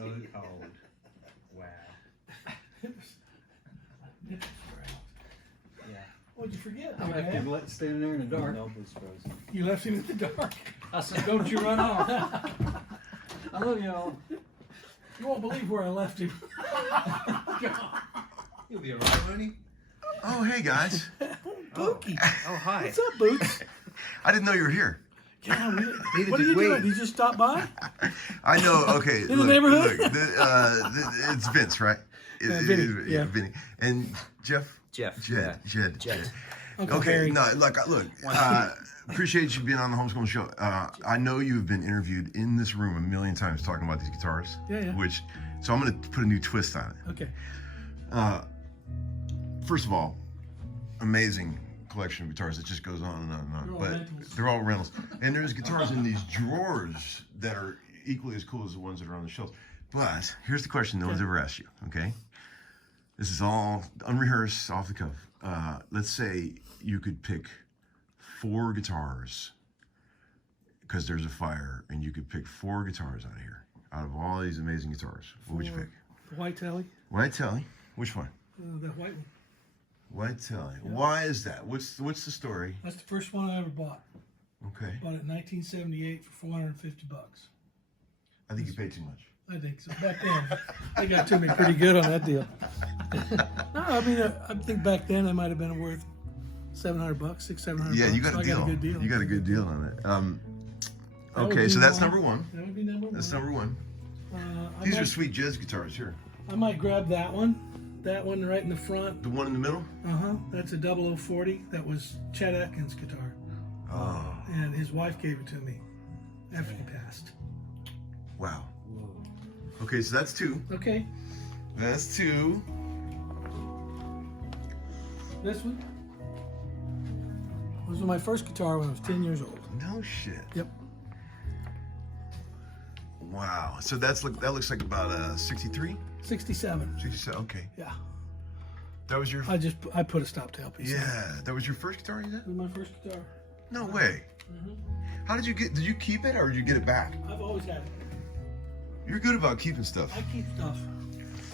so cold. Wow. Yeah. What'd you forget? I left him standing there in the dark. Nope, it's frozen. You left him in the dark. I said, don't you run off. I love y'all. You won't believe where I left him. You'll be alright, won't he? Oh, hey guys. Pookie. Oh, hi. What's up, Boots? I didn't know you were here. Yeah, Neither what are did you we. doing? Did you just stop by? I know. Okay. In the neighborhood? Look, it's Vince, right? Vinny, yeah. Vinny. And Jeff? Jeff. Jedd. Yeah. Jedd. Uncle Okay. Harry. No, look. Appreciate you being on the Homeskoolin show. I know you've been interviewed in this room a million times talking about these guitars. Yeah. So I'm going to put a new twist on it. Okay. First of all, amazing collection of guitars that just goes on and on and on. They're all But rentals. they're all rentals. And there's guitars in these drawers that are equally as cool as the ones that are on the shelves. But here's the question no one's ever asked you, okay? This is all unrehearsed, off the cuff. Let's say you could pick 4 guitars because there's a fire, and you could pick 4 guitars out of here, out of all these amazing guitars. What would you pick? The white telly. White telly. Which one? The white one. White telly. Why is that? What's the story? That's the first one I ever bought. Okay. Bought it in 1978 for $450. I think you paid too much. I think so. Back then, they got to me pretty good on that deal. No, I mean, I think back then I might have been worth $700, $600-700. Yeah, you got so a I deal. got a good deal. You got a good deal on it. That would Okay, be so that's one. number one. That would be number one. That's number one. I These might, are sweet Jedd's guitars here. I might grab that one. That one right in the front. The one in the middle? That's a 0040. That was Chet Atkins' guitar. Oh, And his wife gave it to me after he passed. wow. Okay, so that's 2. Okay, That's 2. this one. This was my first guitar when I was 10 years old. No shit. Yep. Wow. So that looks like about a 63? 67. 67, okay. Yeah. That was your... I put a stop tailpiece. Yeah, that was your first guitar you did? This was my first guitar. No way. How did you keep it or did you get it back? I've always had it. You're good about keeping stuff. I keep stuff.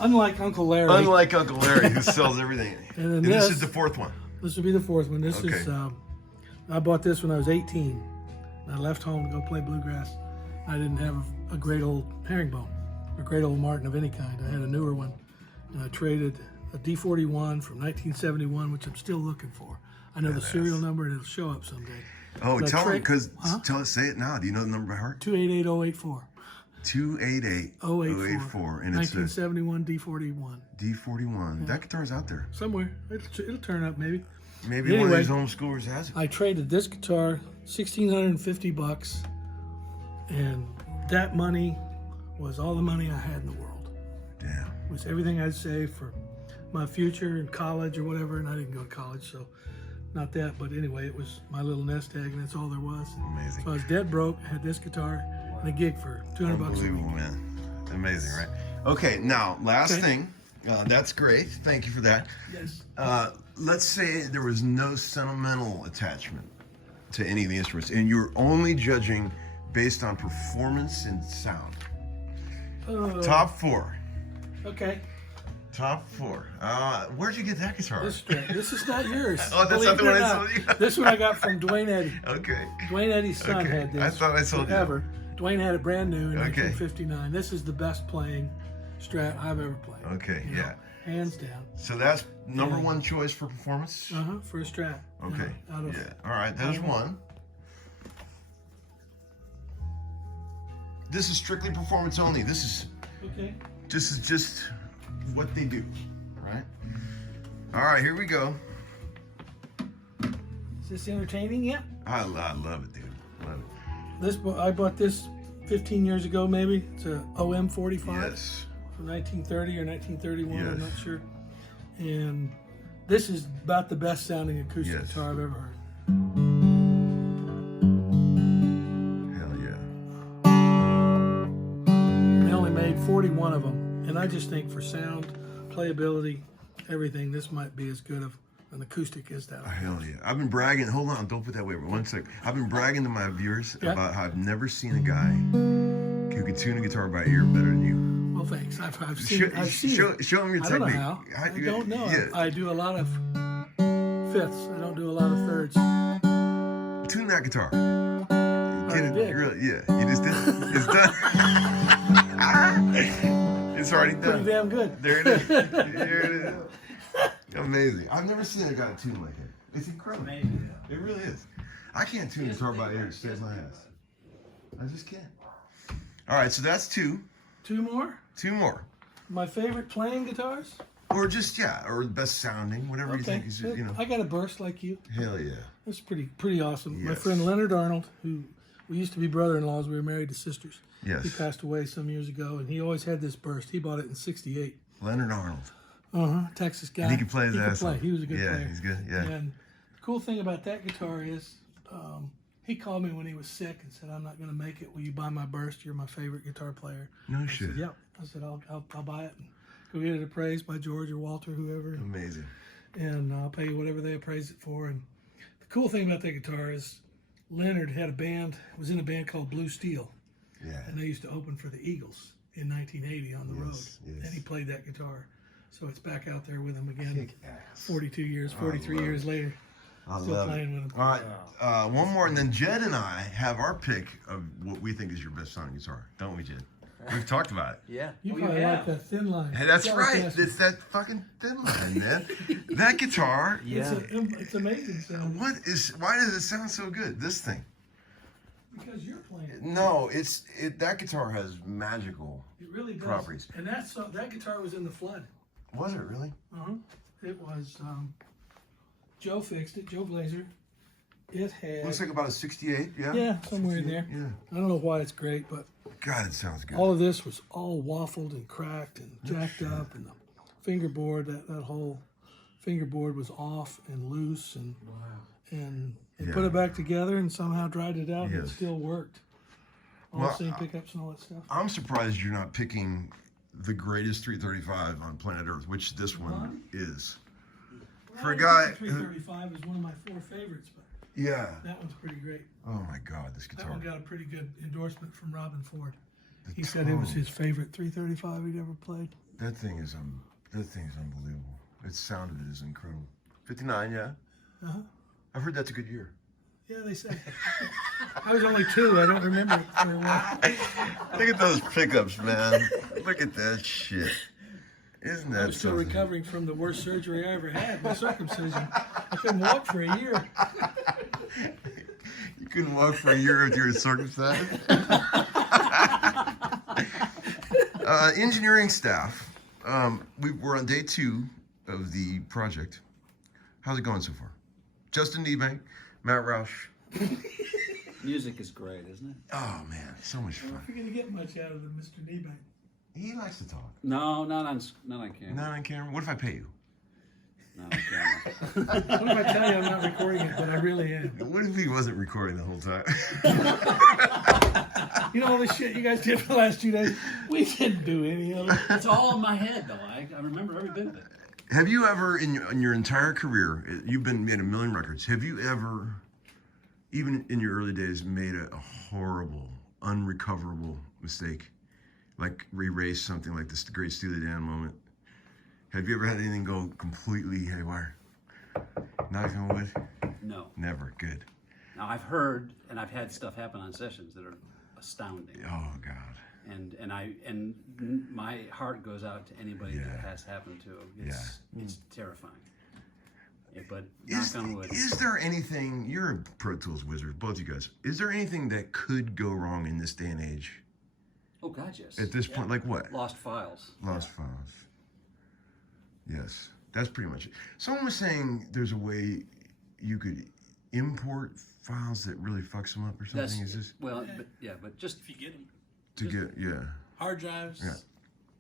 Unlike Uncle Larry. Unlike Uncle Larry, who sells everything. And then this this is the 4th one. This will be the 4th one. This Okay. is, I bought this when I was 18. I left home to go play bluegrass. I didn't have a great old herringbone or great old Martin of any kind. I had a newer one, and I traded a D41 from 1971, which I'm still looking for. I know the serial number, and it'll show up someday. Oh, But I tell him, trade- because Huh? say it now. Do you know the number by heart? 288084. 288084. And it's a 1971 D41. D41. That guitar's out there. Somewhere. It'll turn up, maybe. Maybe one Anyway. of these homeschoolers has it. I traded this guitar $1,650, and that money was all the money I had in the world. Damn. It was everything I'd save for my future in college or whatever, and I didn't go to college, so not that. But anyway, it was my little nest egg, and that's all there was. Amazing. So I was dead broke. I had this guitar and a gig for $200 a week. Unbelievable, man. Amazing, right? Okay, now, last Okay. thing. That's great. Thank you for that. Yes. Let's say there was no sentimental attachment to any of the instruments, and you're only judging based on performance and sound. Top 4. Okay. Top 4. Where'd you get that guitar? This is not yours. Oh, that's Believe not the it or one I not. sold you? This one I got from Dwayne Eddy. Okay. Dwayne Eddy's son Okay. had this. I thought I sold you. Forever. Dwayne had it brand new in Okay. 1959. This is the best playing Strat I've ever played. Okay, You know, yeah. hands down. So that's number 1 choice for performance? For a Strat. Okay. Out of, Yeah. All right. There's one. This is strictly performance only. This is just what they do, right? All right. Here we go. Is this entertaining yet? I love it, dude. Love it. I bought this 15 years ago, maybe. It's a OM 45 Yes. from 1930 or 1931. I'm Yes. not sure. And this is about the best sounding acoustic Yes. guitar I've ever heard. Hell yeah. They only made 41 of them, and I just think for sound, playability, everything, this might be as good of an acoustic as that. Hell yeah. I've been bragging. Hold on. Don't put that away. 1 sec. I've been bragging to my viewers Yeah. about how I've never seen a guy who could tune a guitar by ear better than you. Well, I've seen it. Show them your I don't know technique. how. I don't know. Yeah. I do a lot of fifths. I don't do a lot of thirds. Tune that guitar. Already did. Really, yeah. You just did. It's done. It's already done. Pretty damn good. There it is. There it is. Amazing. I've never seen a guy tune like it. It's incredible. Amazing. It really is. I can't tune a guitar by ear. It saves my ass. I just can't. All right, so that's two. Two more. Two more. My favorite playing guitars. Or just, or the best sounding, whatever you think is, I got a burst like you. Hell yeah. That's pretty awesome. My Yes. friend Leonard Arnold, who we used to be brother-in-laws, we were married to sisters. Yes. He passed away some years ago, and he always had this burst. He bought it in '68. Leonard Arnold. Texas guy. And he could play his He could ass play. off. He was a good player. Yeah, he's good. Yeah. And the cool thing about that guitar is, he called me when he was sick and said, "I'm not going to make it. Will you buy my burst? You're my favorite guitar player." No I shit. said, "Yep." I said, "I'll buy it and go get it appraised by George or Walter, whoever, Amazing. and I'll pay you whatever they appraise it for." And the cool thing about that guitar is, Leonard had a band. Was in a band called Blue Steel, Yeah. and they used to open for the Eagles in 1980 on the road. Yes. And he played that guitar, so it's back out there with him again. Kick ass. 42 years, 43 love years later. I Still love playing it. with him. All right, one more, and then Jedd and I have our pick of what we think is your best sounding guitar, don't we, Jedd? We've talked about it. Yeah. You Oh, probably yeah. like that thin line. Hey, that's Telecaster. right. It's that fucking thin line, man. That guitar. Yeah. It's amazing sound. Why does it sound so good? This thing. Because you're playing it. No, that guitar has magical. It really does. Properties. And that guitar was in the flood. Was it really? It was, Joe fixed it, Joe Blazer. It had... Looks like about a 68, yeah? Yeah, somewhere in there. Yeah. I don't know why it's great, but God, it sounds good. all of this was all waffled and cracked and jacked up, and the fingerboard, that whole fingerboard was off and loose, and they put it back together and somehow dried it out, and it Yes. still worked. All Well, the same pickups and all that stuff. I'm surprised you're not picking the greatest 335 on planet Earth, which this one is. For a guy who, 335 is one of my 4 favorites, but yeah. that one's pretty great. Oh my God, this That guitar. one got a pretty good endorsement from Robin Ford. The He said it was tone. his favorite 335 he'd ever played. That thing is unbelievable. Its sound of it is incredible. 59, yeah. I've heard that's a good year. Yeah, they say. I was only 2. I don't remember it very well. Look at those pickups, man. Look at that shit. Isn't that I'm still something? recovering from the worst surgery I ever had, my circumcision. I couldn't walk for a year. You couldn't walk for a year if you were circumcised? Engineering staff. We're on day 2 of the project. How's it going so far? Justin Niebank, Matt Rausch. Music is great, isn't it? Oh man, so much I don't fun. think you're going to get much out of the Mr. Niebank. He likes to talk. No, not on camera. Not on camera. What if I pay you? Not on camera. What if I tell you I'm not recording it, but I really am? What if he wasn't recording the whole time? You know all this shit you guys did for the last 2 days? We didn't do any of it. It's all in my head, though. I remember every bit of it. Have you ever, in your entire career, you've made a million records. Have you ever, even in your early days, made a horrible, unrecoverable mistake? Like erase something like this, the Great Steely Dan moment? Have you ever had anything go completely haywire? Knock on wood? No. Never. Good. Now, I've heard and I've had stuff happen on sessions that are astounding. Oh, God. And my heart goes out to anybody that has happened to. It's terrifying. Yeah, but knock on wood. Is there anything, you're a Pro Tools wizard, both you guys, is there anything that could go wrong in this day and age? Oh God, yes. At this point, like what? Lost files. Lost files. Yes, that's pretty much it. Someone was saying there's a way you could import files that really fucks them up or something. Is this but just If you get them, to get hard drives Yeah.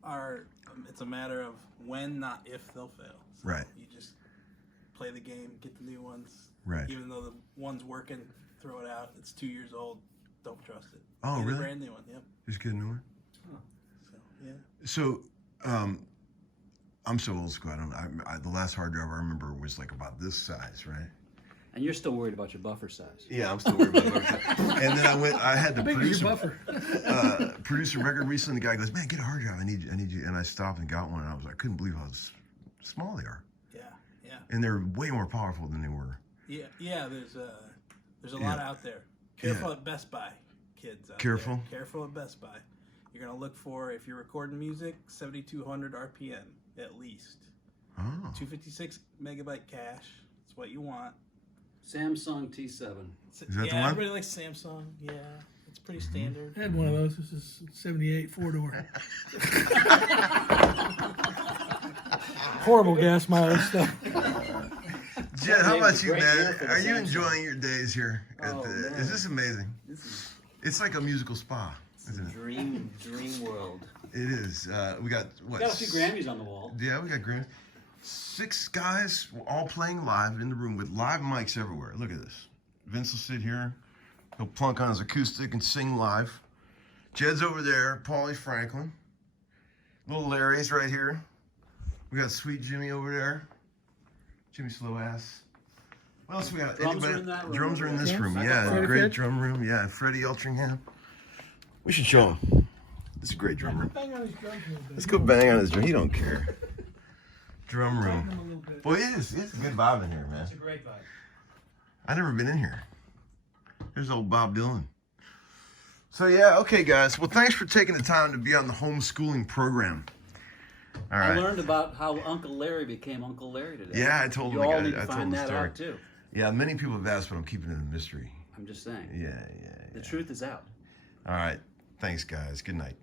are. It's a matter of when, not if, they'll fail. So Right. You just play the game, get the new ones. Right. Even though the one's working, throw it out. It's 2 years old. Don't trust it. Oh, Get really? a brand new one. Yep. just get a new one? So yeah. So, I'm so old school. The last hard drive I remember was like about this size, right? And you're still worried about your buffer size. Yeah, I'm still worried about it. And then I had to Big produce your a, buffer. produce a record recently. The guy goes, man, get a hard drive. I need you. And I stopped and got one. And I couldn't believe how small they are. Yeah, yeah, And they're way more powerful than they were. yeah. There's a lot out there. Careful at Best Buy, kids. Careful? Careful at Best Buy. You're gonna look for, if you're recording music, 7,200 RPM at least. Oh. 256 megabyte cache. That's what you want. Samsung T7. Is that the one? Everybody likes Samsung. Yeah, it's pretty standard. I had one of those. This is 78 4-door. Horrible gas mileage stuff. Jedd, how about you, Great year man? for the Are you Samsung. enjoying your days here? Oh, man. Is this amazing? This is It's like a musical spa, isn't it? Dream world. It is. We got what? got a few Grammys on the wall. Yeah, we got Grammys. 6 guys all playing live in the room with live mics everywhere. Look at this. Vince will sit here. He'll plunk on his acoustic and sing live. Jedd's over there. Paulie Franklin. Little Larry's right here. We got Sweet Jimmy over there. Jimmie Sloas. What else we got? Drums are in that room. Drums are in this Yeah. room. Yeah, Freddie great Fitch. drum room. Yeah, Freddie Eltringham. We should show him. This is a great drum room. Bang on his drums a little bit. Let's go bang on his drum. He don't care. Drum Tighten room. them a little bit. Well, it is. It's a good vibe in here, man. It's a great vibe. I've never been in here. There's old Bob Dylan. So yeah, okay, guys. Well, thanks for taking the time to be on the homeschooling program. All I right. learned about how Uncle Larry became Uncle Larry today. Yeah, I told you him. all I need to told him find the that story. out too. Yeah, many people have asked, but I'm keeping it a mystery. I'm just saying. Yeah. The truth is out. All right. Thanks, guys. Good night.